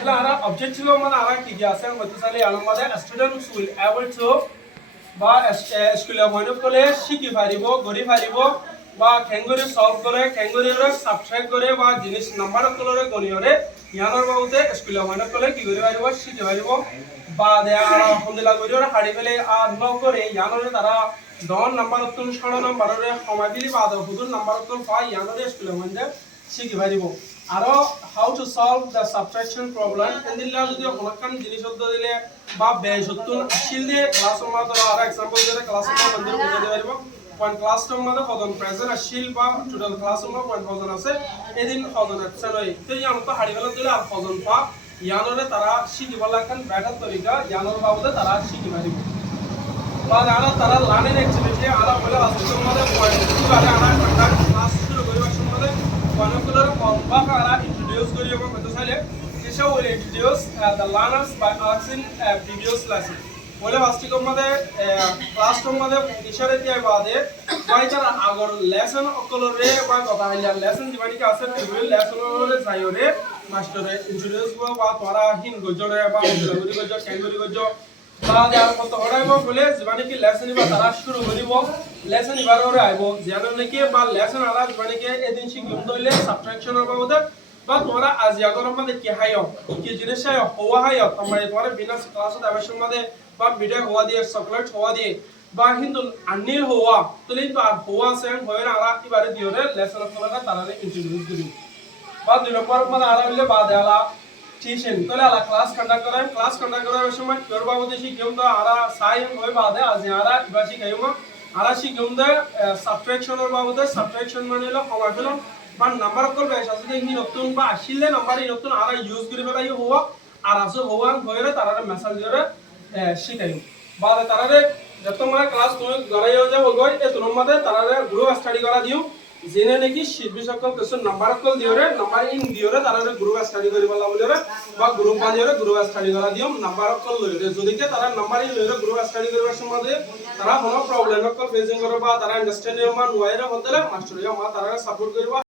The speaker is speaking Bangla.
তাহলে আমরা অবজেক্টিভ মানে আমরা কি কি আছে হয়তো চাইলে আমাদের স্টুডেন্টস উইল এবল টু বা স্কুলে হয়তো কলে শিখি পারিব গড়ি পারিব বা খেঙ্গুরি সলভ করে খেঙ্গুরিরে সাবস্ট্রাক্ট করে বা জিনিস নাম্বার কলরে গণিয়রে ইয়ানোর বাবুতে স্কুলে হয়তো কলে কি করে পারিব শিখি পারিব বা দেয়া হন্দিলা গড়িয়রে হাড়ি ফেলে আর ন করে ইয়ানোরে তারা 10 নাম্বার অত্তন 16 নাম্বারে সময় দিলি বা হুদুর নাম্বার অত্তন পাই ইয়ানোরে স্কুলে হইতে শিখি পারিব আরো how to solve the subtraction problem এন্দিলা যদি হলকান জিনিস অদ্দ দিলে বা বেশ অত্তন আসিল দিয়ে ক্লাসরুম মধ্যে আর एग्जांपल দিলে ক্লাসরুম মধ্যে বুঝাতে পারিব কোন ক্লাসরুম মধ্যে কতজন প্রেজেন্ট আসিল বা টোটাল ক্লাসরুম কোন কতজন আছে এদিন কতজন অ্যাবসেন্ট হয় তো ইয়ান তো হাড়ি ফেলা দিলে আর কতজন পা ইয়ানোরে তারা শিখিব লাগান বেটার তরিকা ইয়ানোর বাবদে তারা শিখি পারিব বা তারা লার্নিং অ্যাক্টিভিটি আলা বলে আসলে মধ্যে পয়েন্ট বারে আমরা ক্লাস শুরু করিবার সময় Monocular Baka introduced Guriyama Matusale. Tisha will introduce the learners by asking a previous lesson. Wole Vastico Mother, classroom mother, Tisha Bade, Vaita Agor lesson of Colore, Baka lesson, Divanica said, will lesson over Sayore, Master introduced Wara, Hin Gojore, about the Kangaroo Gojo. বলে জীবানিকে লেসন ইবা তারা শুরু করিব লেসন ইবার ওরে আইবো জানানিকে বা লেসন আলা জীবানিকে এদিন শিখুম দইলে সাবট্রাকশনের বাবদে বা তোরা আজ ইয়াগরম মধ্যে কি হাইও কি জিনিস হাইও হওয়া হাইও তোমরা তোরা বিনা ক্লাসে আবেশন মধ্যে বা ভিডিও হওয়া দিয়ে চকলেট হওয়া দিয়ে বা হিন্দু আনিল হওয়া তলি বা হওয়া সেন হয়ে আলা ইবারে দিওরে লেসন ফলকা তারারে ইন্ট্রোডিউস করি বা দুই নম্বর মধ্যে আলা হইলে বা দেলা টিউশন তোলে আলা ক্লাস কন্ডাক্ট করার সময় তোর বাবদে শিখেম তো আরা সাই হই বাদে আজ আরা ইবা শিখাইম আরা শিখেম দে সাবট্রাকশনের বাবদে সাবট্রাকশন মানে হলো সমাকলন বা নাম্বার কল বেশ আছে যে হি নতুন বা আসিলে নাম্বার ই নতুন আরা ইউজ করি ফেলাই হওয়া আর আছে হওয়া হইরে তারারে মেসেজ দিরে শিখাইম বাদে তারারে যত মানে ক্লাস তুমি গড়াইও যে হগই এ তোর মধ্যে তারারে গ্রুপ স্টাডি করা দিও জেনে নাকি শিবি সকল কিছু নাম্বার কল দিওরে নাম্বার ইন দিওরে তারারে গ্রুপ স্টাডি করিবলা বলিরে বা গ্রুপ বানিওরে গ্রুপ স্টাডি করা দিও নাম্বার কল লইরে যদি কে তারা নাম্বার ইন লইরে গ্রুপ স্টাডি করিবার সময় তারা কোনো প্রবলেম কল ফেসিং করবা তারা আন্ডারস্ট্যান্ডিং মান ওয়াইরে হতেলে মাস্টার ইয়া মা তারা সাপোর্ট করিবা